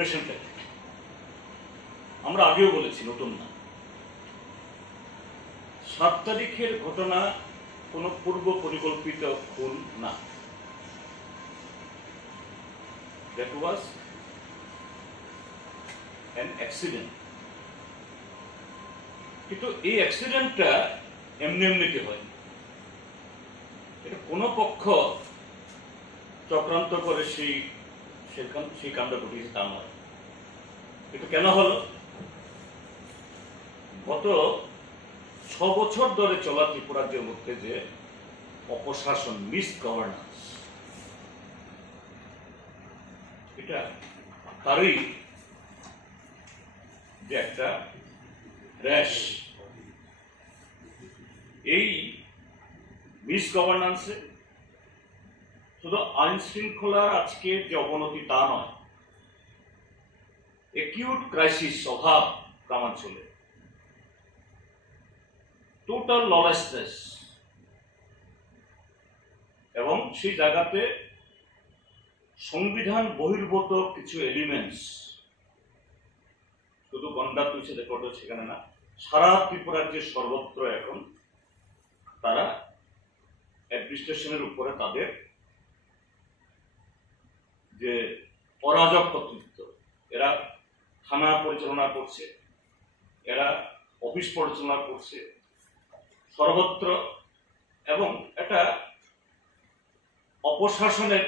সিচুয়েশনটা কি? আমরা আগেও বলেছি নতুন না। সাত তারিখের ঘটনা কোনো পূর্ব পরিকল্পিত খুন না। কিন্তু এই অ্যাক্সিডেন্টটা এমনি এমনিতে হয় এটা কোনো পক্ষ চক্রান্ত করে সেই সেখান সেই কাণ্ড ঘটিয়েছে তা নয়। কিন্তু কেন হলো? গত ছ বছর ধরে চলা ত্রিপুরাজ্যের মধ্যে যে অপশাসন মিস গভর্নেন্স এটা তারই যে একটা র্যাশ এই মিস গভর্নেন্সে শুধু আইন শৃঙ্খলার আজকে যে অবনতি তা নয় একিউট ক্রাইসিস অভাব গ্রামাঞ্চলে। টোটাল ললেসনেস এবং সেই জায়গাতে সংবিধান বহির্ভূত কিছু এলিমেন্টস শুধু গন্ডা তুলছে রেকর্ড সেখানে না, সারা ত্রিপুরার যে সর্বত্র এখন তারা অ্যাডমিনিস্ট্রেশনের উপরে তাদের যে অরাজক কর্তৃত্ব এরা থানা পরিচালনা করছে, এরা অফিস পরিচালনা করছে। সর্বত্র এবং একটা অপশাসনের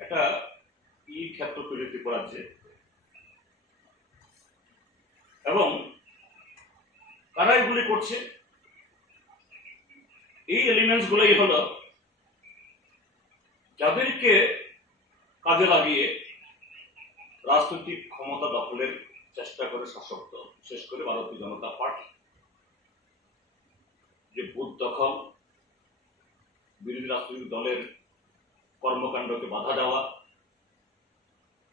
একটা ই ক্ষেত্র তৈরি করাচ্ছে এবং কারা এগুলি করছে? এই এলিমেন্টস গুলোই হলো যাদেরকে কাজে লাগিয়ে রাজনৈতিক ক্ষমতা দখলের চেষ্টা করে শাসক বিশেষ করে ভারতীয় জনতা পার্টি। যে বুথ দখল, বিরোধী রাজনৈতিক দলের কর্মকাণ্ডকে বাধা দেওয়া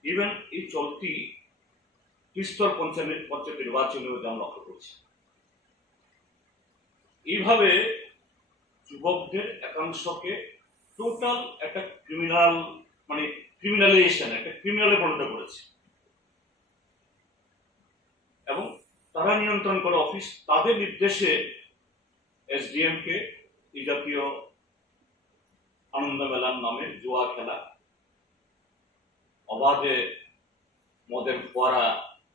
ইভেন এই চলতি ত্রিস্তর পঞ্চায়েত পঞ্চায়েত নির্বাচনেও যা আমরা লক্ষ্য করছি। এইভাবে যুবকদের একাংশকে টোটাল একটা ক্রিমিনাল মানে ক্রিমিনালাইজেশন একটা ক্রিমিনালে পরিণত করেছে। এবং তারা নিয়ন্ত্রণ করে অফিস তাদের নির্দেশে এসডিএম কে এই জাতীয় আনন্দ মেলার নামে জুয়া খেলা, অবাধে মদের ফোয়ারা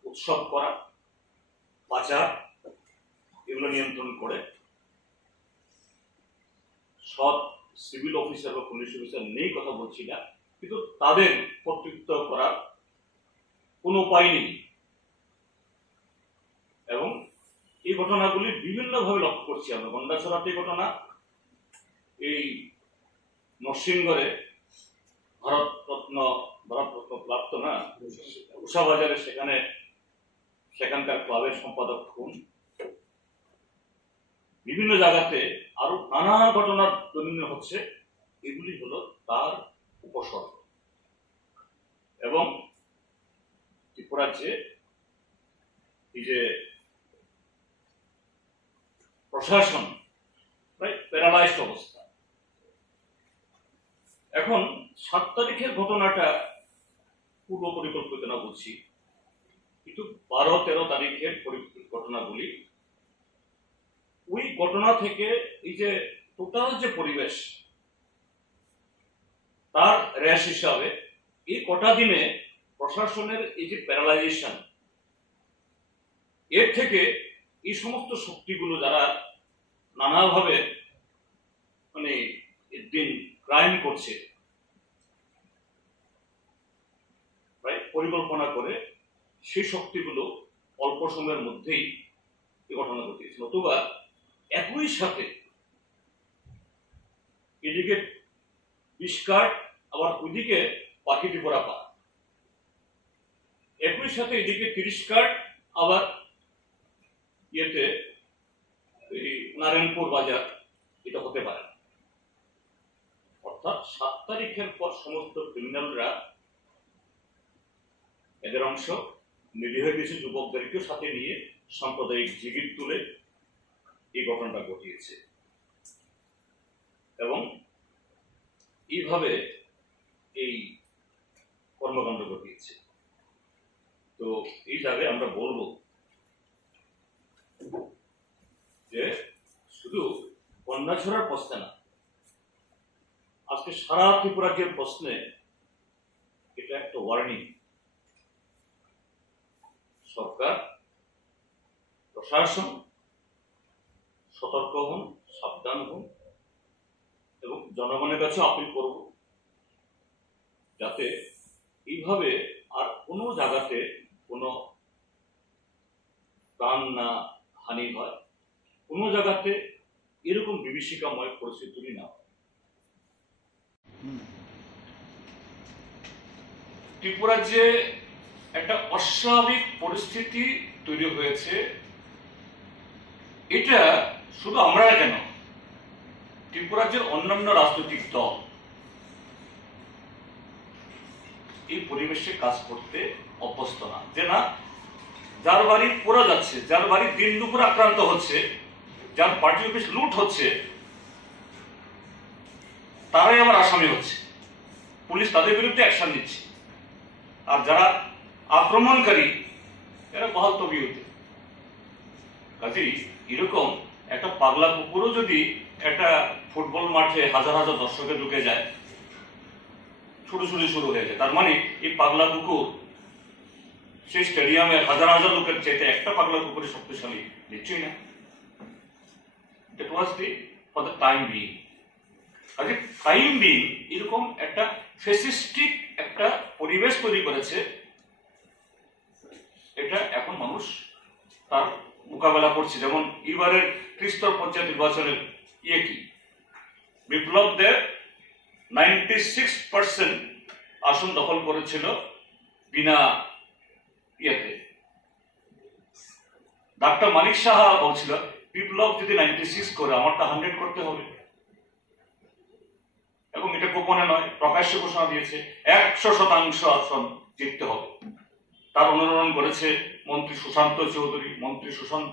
উৎসব করা, পাচার, এগুলো নিয়ন্ত্রণ করে। সৎ সিভিল অফিসার বা পুলিশ অফিসার নেই, কথা বলছি না। কিন্তু তাদের কর্তৃত্ব করার কোনো উপায় নেই। এবং এই ঘটনাগুলি বিভিন্নভাবে লক্ষ্য করছি আমরা। গন্ডাছড়াতে ঘটনা, এই নরসিংগড়ে ভারতরত্ন ভারতরত্ন প্রাপ্ত, না? উষা বাজারে সেখানে, সেখানকার ক্লাবের সম্পাদক খুন। বিভিন্ন জায়গাতে আরও নানা ঘটনার দৈনন্দিন হচ্ছে। এগুলি হলো তার উপসর্গ। এবং ত্রিপুরার যে এই যে প্রশাসন প্রায় প্যারালাইজড অবস্থা। এখন সাত তারিখের ঘটনাটা পূর্ব পরিকল্পিত না বলছি, কিন্তু বারো, তেরো তারিখের ঘটনাগুলি, ওই ঘটনা থেকে এই যে টোটাল যে পরিবেশ তার র্যাশ হিসাবে এই কটা দিনে প্রশাসনের এই যে প্যারালাইজেশন এর থেকে এই সমস্ত শক্তিগুলো যারা নানাভাবে মানে দিন ক্রাইম করছে পরিকল্পনা করে সেই শক্তিগুলো অল্প সময়ের মধ্যেই ঘটনা ঘটিয়েছে। নতুবা একই সাথে এদিকে বিস্কাট আবার ওইদিকে পাখিটি পরা পা একই সাথে এদিকে তিরিশ কার্ড, আবার ইয়েতে এই নারায়ণপুর বাজার, এটা হতে পারে। অর্থাৎ সাত তারিখের পর সমস্ত ক্রিমিনালরা এদের অংশ নিরীহ কিছু যুবকদেরকেও সাথে নিয়ে সাম্প্রদায়িক জিগির তুলে এই ঘটনাটা ঘটিয়েছে। এবং এইভাবে কর্মকাণ্ড ঘটিয়েছে। এই জায়গায় আমরা বলব যে শুধু কন্যা ছড়ার প্রশ্নে না, আজকে সারা ত্রিপুরাজ্যের প্রশ্নে এটা একটা ওয়ার্নিং সরকার, প্রশাসন সতর্ক হন, সাবধান হন এবং জনগণের কাছে আপিল করব। এইভাবে আর কোনো জায়গাতে কোনো প্রাণ না হানি হয়? কোনো জায়গাতে এরকম বিভীষিকাময় পরিস্থিতি না হয়। ত্রিপুরার যে একটা অস্বাভাবিক পরিস্থিতি তৈরি হয়েছে। এটা শুধু আমরা কেন? ত্রিপুরাজ্যের অন্যান্য রাজনৈতিক দল এই পরিবেশে কাজ করতে অভ্যস্ত না। যে না, যার বাড়ি পোড়া যাচ্ছে, যার বাড়ি দিন দুপুর আক্রান্ত হচ্ছে, যার পার্টি অফিস লুট হচ্ছে, তারাই আমার আসামি হচ্ছে। পুলিশ তাদের বিরুদ্ধে অ্যাকশন নিচ্ছে। আর যারা আক্রমণকারী, এরা বহাল তবিয়তে। কাজেই এরকম একটা পাগলা কুকুরও যদি একটা ফুটবল মাঠে হাজার হাজার দর্শকে ঢুকে যায় ছুটোছুটি শুরু হয়েছে। তার মানে এই পাগলা কুকুর সেই স্টেডিয়ামে হাজার হাজার লোকের চাইতে একটা পাগলা কুকুরের শক্তিশালী, নিশ্চয়ই না? That was the for the time being কাজে টাইম বিং এরকম একটা ফেসিস্টিক একটা পরিবেশ তৈরি করেছে, এটা এখন মানুষ তার মোকাবেলা করছে। যেমন এবারের ত্রিস্তর পঞ্চায়েত নির্বাচনের ইয়ে কি? Biplab Deb ninety six percent আসন দখল করেছিল বিনা ইয়েতে। ডাক্তার মানিক সাহা বলছিল, বিপ্লব যদি নাইনটি সিক্স করে, আমারটা হান্ড্রেড করতে হবে। এবং এটা গোপনে নয়, প্রকাশ্য ঘোষণা দিয়েছে, একশো শতাংশ আসন জিততে হবে। তার অনুরোধন করেছে মন্ত্রী সুশান্ত চৌধুরী, মন্ত্রী সুশান্ত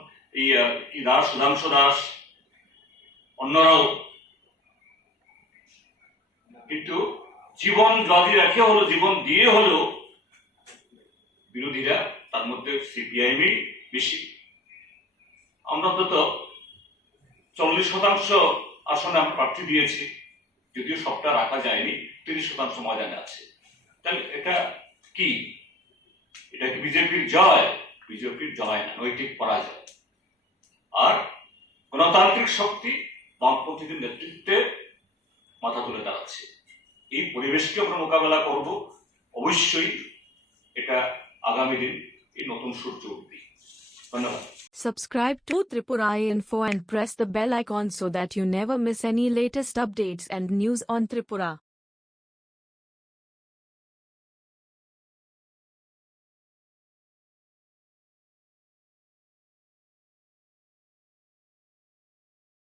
দাস, সুধাংশু দাস, অন্যরাও কিন্তু জীবন যদি রেখে হলো, জীবন দিয়ে হলো, বিরোধীরা তার মধ্যে সিপিআইএমই বেশি। আমরা অন্তত চল্লিশ শতাংশ আসনে আমরা প্রার্থী দিয়েছি, যদিও সবটা রাখা যায়নি, তিরিশ শতাংশ ময়দানে আছে। তাহলে এটা কি? এটা কি বিজেপির জয়? বিজেপির জয় না, নৈতিক পরাজয়। আর গণতান্ত্রিক শক্তি বামপন্থীদের নেতৃত্বে মাথা তুলে দাঁড়াচ্ছে। এই পরিবেশকে আমরা মোকাবেলা করব অবশ্যই এটা আগামী দিন এই নতুন সূর্য উঠবে ধন্যবাদ Subscribe to Tripura Info and press the bell icon so that you never miss any latest updates and news on Tripura.